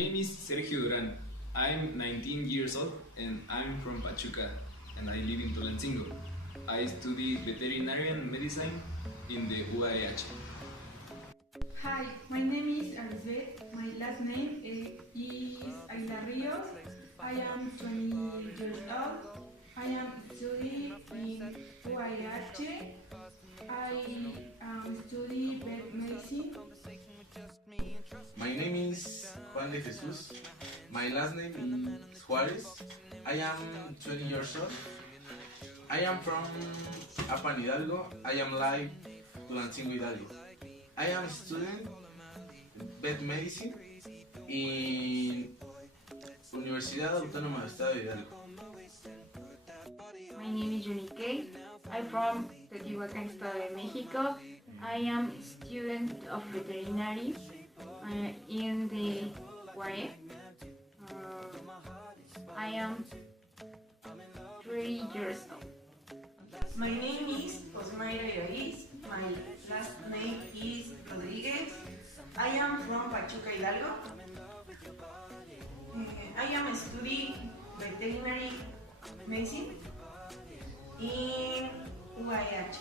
name is Sergio Duran. I'm 19 years old and I'm from Pachuca and I live in Tulancingo. I study veterinary medicine in the UAH. Hi, my name is Arizet. My last name is Aguilar Rios. I am 20 years old. I am studying in UAH. I am studying vet medicine. My name is Juan de Jesus. My last name is Juarez. I am 20 years old. I am from Apan Hidalgo. I am live Tulancingo Hidalgo. I am studying vet medicine in Universidad Autónoma del Estado de Hidalgo. My name is Yunique. I'm from Teotihuacan, Estado de Mexico. I am student of veterinary in the UAE. I am 3 years old. My name is Osmaira Iraíz. My last name is Rodriguez. I am from Pachuca, Hidalgo. I am studying veterinary medicine in UAH.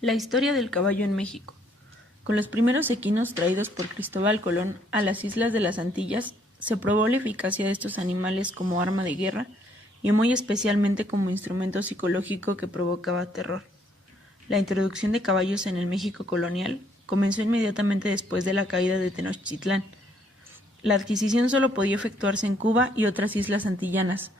La historia del caballo en México. Con los primeros equinos traídos por Cristóbal Colón a las islas de las Antillas, se probó la eficacia de estos animales como arma de guerra y muy especialmente como instrumento psicológico que provocaba terror. La introducción de caballos en el México colonial comenzó inmediatamente después de la caída de Tenochtitlán. La adquisición solo podía efectuarse en Cuba y otras islas antillanas,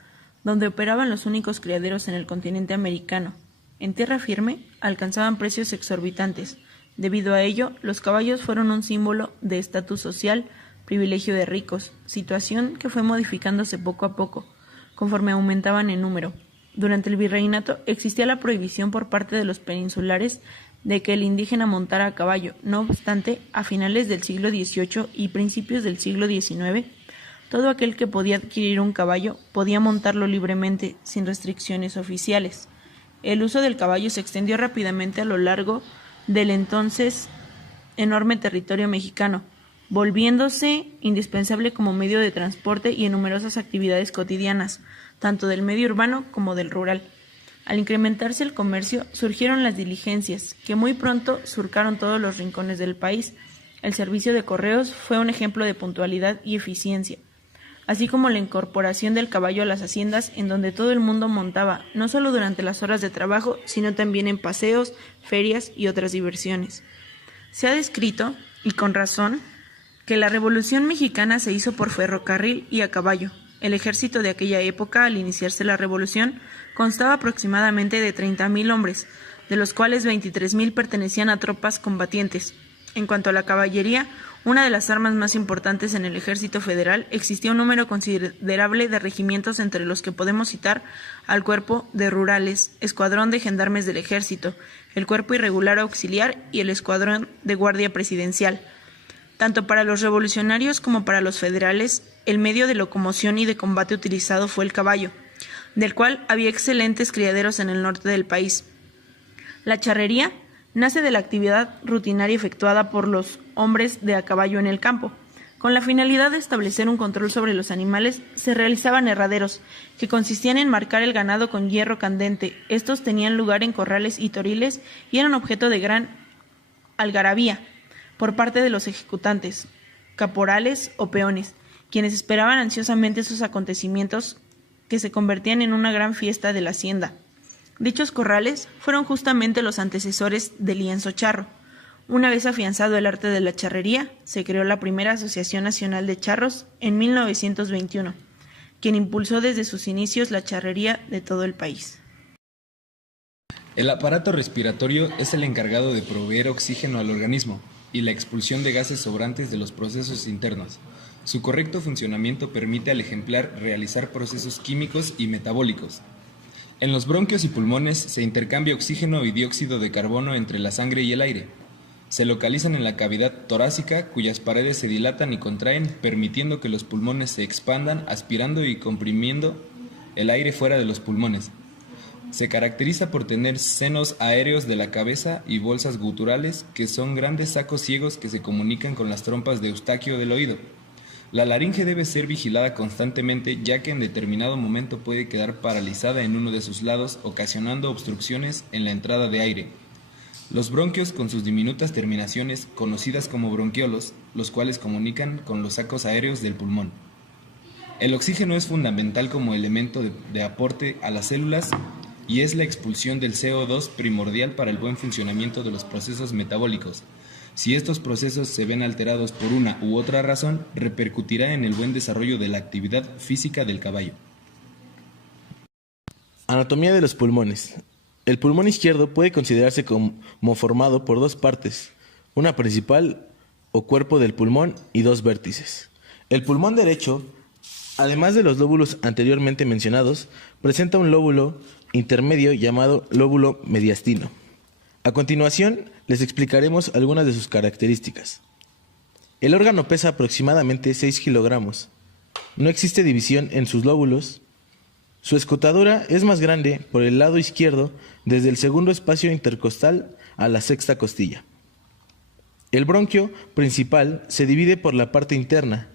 donde operaban los únicos criaderos en el continente americano. En tierra firme alcanzaban precios exorbitantes. Debido a ello, los caballos fueron un símbolo de estatus social, privilegio de ricos, situación que fue modificándose poco a poco, conforme aumentaban en número. Durante el virreinato existía la prohibición por parte de los peninsulares de que el indígena montara a caballo. No obstante, a finales del siglo XVIII y principios del siglo XIX, todo aquel que podía adquirir un caballo podía montarlo libremente, sin restricciones oficiales. El uso del caballo se extendió rápidamente a lo largo del entonces enorme territorio mexicano, volviéndose indispensable como medio de transporte y en numerosas actividades cotidianas, tanto del medio urbano como del rural. Al incrementarse el comercio, surgieron las diligencias, que muy pronto surcaron todos los rincones del país. El servicio de correos fue un ejemplo de puntualidad y eficiencia, así como la incorporación del caballo a las haciendas en donde todo el mundo montaba, no solo durante las horas de trabajo, sino también en paseos, ferias y otras diversiones. Se ha descrito, y con razón, que la Revolución Mexicana se hizo por ferrocarril y a caballo. El ejército de aquella época, al iniciarse la revolución, constaba aproximadamente de 30,000 hombres, de los cuales 23,000 pertenecían a tropas combatientes. En cuanto a la caballería, una de las armas más importantes en el ejército federal, existía un número considerable de regimientos entre los que podemos citar al Cuerpo de Rurales, Escuadrón de Gendarmes del Ejército, el Cuerpo Irregular Auxiliar y el Escuadrón de Guardia Presidencial. Tanto para los revolucionarios como para los federales, el medio de locomoción y de combate utilizado fue el caballo, del cual había excelentes criaderos en el norte del país. La charrería nace de la actividad rutinaria efectuada por los hombres de a caballo en el campo. Con la finalidad de establecer un control sobre los animales, se realizaban herraderos, que consistían en marcar el ganado con hierro candente. Estos tenían lugar en corrales y toriles y eran objeto de gran algarabía por parte de los ejecutantes, caporales o peones, quienes esperaban ansiosamente esos acontecimientos que se convertían en una gran fiesta de la hacienda. Dichos corrales fueron justamente los antecesores del lienzo charro. Una vez afianzado el arte de la charrería, se creó la primera Asociación Nacional de Charros en 1921, quien impulsó desde sus inicios la charrería de todo el país. El aparato respiratorio es el encargado de proveer oxígeno al organismo y la expulsión de gases sobrantes de los procesos internos. Su correcto funcionamiento permite al ejemplar realizar procesos químicos y metabólicos. En los bronquios y pulmones se intercambia oxígeno y dióxido de carbono entre la sangre y el aire. Se localizan en la cavidad torácica, cuyas paredes se dilatan y contraen, permitiendo que los pulmones se expandan, aspirando y comprimiendo el aire fuera de los pulmones. Se caracteriza por tener senos aéreos de la cabeza y bolsas guturales, que son grandes sacos ciegos que se comunican con las trompas de Eustaquio del oído. La laringe debe ser vigilada constantemente, ya que en determinado momento puede quedar paralizada en uno de sus lados, ocasionando obstrucciones en la entrada de aire. Los bronquios, con sus diminutas terminaciones, conocidas como bronquiolos, los cuales comunican con los sacos aéreos del pulmón. El oxígeno es fundamental como elemento de aporte a las células y es la expulsión del CO2 primordial para el buen funcionamiento de los procesos metabólicos. Si estos procesos se ven alterados por una u otra razón, repercutirá en el buen desarrollo de la actividad física del caballo. Anatomía de los pulmones. El pulmón izquierdo puede considerarse como formado por dos partes, una principal o cuerpo del pulmón y dos vértices. El pulmón derecho, además de los lóbulos anteriormente mencionados, presenta un lóbulo intermedio llamado lóbulo mediastino. A continuación, les explicaremos algunas de sus características. El órgano pesa aproximadamente 6 kilogramos. No existe división en sus lóbulos. Su escotadura es más grande por el lado izquierdo, desde el segundo espacio intercostal a la sexta costilla. El bronquio principal se divide por la parte interna.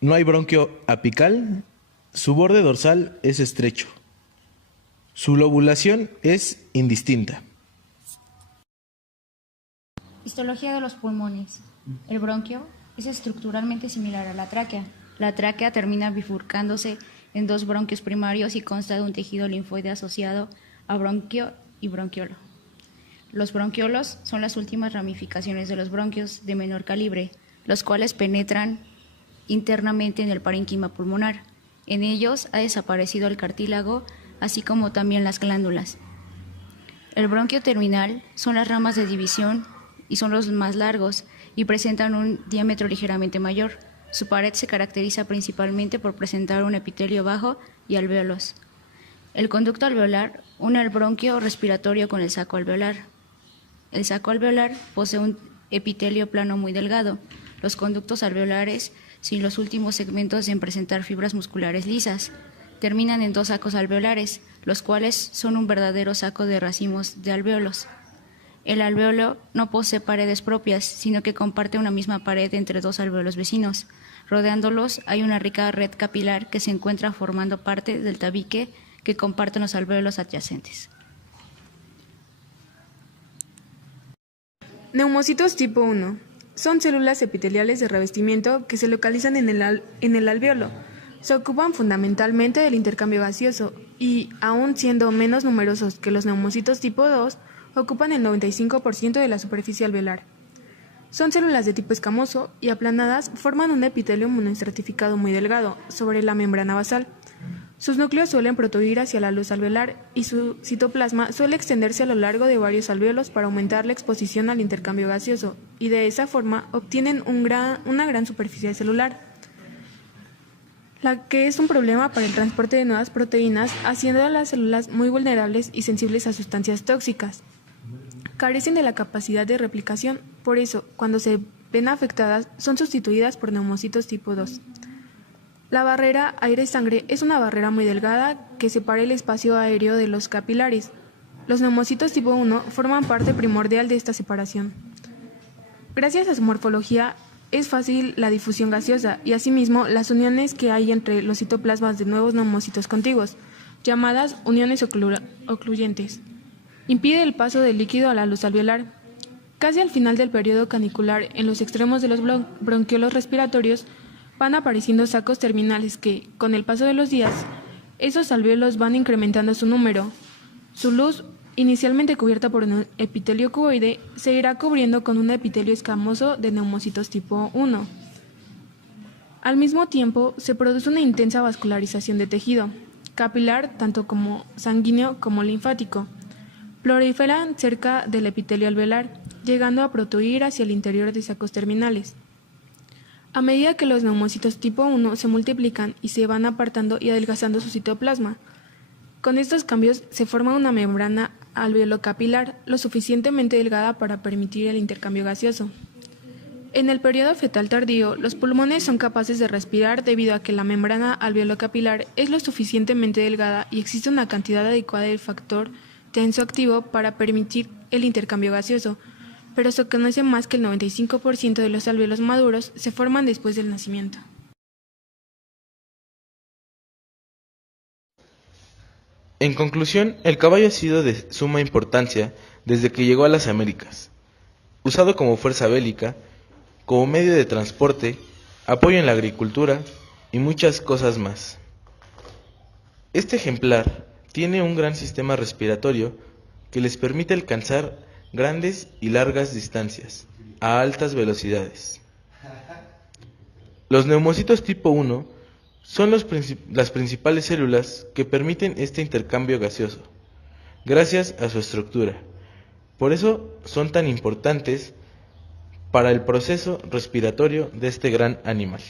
No hay bronquio apical. Su borde dorsal es estrecho. Su lobulación es indistinta. Histología de los pulmones. El bronquio es estructuralmente similar a la tráquea. La tráquea termina bifurcándose en dos bronquios primarios y consta de un tejido linfoide asociado a bronquio y bronquiolo. Los bronquiolos son las últimas ramificaciones de los bronquios de menor calibre, los cuales penetran internamente en el parénquima pulmonar. En ellos ha desaparecido el cartílago, así como también las glándulas. El bronquio terminal son las ramas de división y son los más largos y presentan un diámetro ligeramente mayor. Su pared se caracteriza principalmente por presentar un epitelio bajo y alvéolos. El conducto alveolar une el bronquio respiratorio con el saco alveolar. El saco alveolar posee un epitelio plano muy delgado. Los conductos alveolares, sin los últimos segmentos en presentar fibras musculares lisas, terminan en dos sacos alveolares, los cuales son un verdadero saco de racimos de alvéolos. El alvéolo no posee paredes propias, sino que comparte una misma pared entre dos alvéolos vecinos. Rodeándolos hay una rica red capilar que se encuentra formando parte del tabique que comparten los alvéolos adyacentes. Neumocitos tipo 1. Son células epiteliales de revestimiento que se localizan en el alvéolo. Se ocupan fundamentalmente del intercambio gaseoso y, aun siendo menos numerosos que los neumocitos tipo 2, ocupan el 95% de la superficie alveolar. Son células de tipo escamoso y aplanadas, forman un epitelio monoestratificado muy delgado sobre la membrana basal. Sus núcleos suelen protuir hacia la luz alveolar y su citoplasma suele extenderse a lo largo de varios alvéolos para aumentar la exposición al intercambio gaseoso y de esa forma obtienen una gran superficie celular, la que es un problema para el transporte de nuevas proteínas, haciendo a las células muy vulnerables y sensibles a sustancias tóxicas. Carecen de la capacidad de replicación, por eso, cuando se ven afectadas, son sustituidas por neumocitos tipo 2. La barrera aire-sangre es una barrera muy delgada que separa el espacio aéreo de los capilares. Los neumocitos tipo 1 forman parte primordial de esta separación. Gracias a su morfología, es fácil la difusión gaseosa y asimismo las uniones que hay entre los citoplasmas de nuevos neumocitos contiguos, llamadas uniones ocluyentes. Impide el paso del líquido a la luz alveolar. Casi al final del periodo canicular, en los extremos de los bronquiolos respiratorios, van apareciendo sacos terminales que, con el paso de los días, esos alvéolos van incrementando su número. Su luz, inicialmente cubierta por un epitelio cuboide, se irá cubriendo con un epitelio escamoso de neumocitos tipo 1. Al mismo tiempo, se produce una intensa vascularización de tejido, capilar tanto como sanguíneo como linfático. Proliferan cerca del epitelio alveolar, llegando a protuir hacia el interior de sacos terminales. A medida que los neumocitos tipo 1 se multiplican y se van apartando y adelgazando su citoplasma, con estos cambios se forma una membrana alveolocapilar lo suficientemente delgada para permitir el intercambio gaseoso. En el periodo fetal tardío, los pulmones son capaces de respirar debido a que la membrana alveolo-capilar es lo suficientemente delgada y existe una cantidad adecuada del factor tensoactivo para permitir el intercambio gaseoso, pero se conoce más que el 95% de los alvéolos maduros se forman después del nacimiento. En conclusión, el caballo ha sido de suma importancia desde que llegó a las Américas, usado como fuerza bélica, como medio de transporte, apoyo en la agricultura y muchas cosas más. Este ejemplar tiene un gran sistema respiratorio que les permite alcanzar grandes y largas distancias a altas velocidades. Los neumocitos tipo 1 son las principales células que permiten este intercambio gaseoso, gracias a su estructura. Por eso son tan importantes para el proceso respiratorio de este gran animal.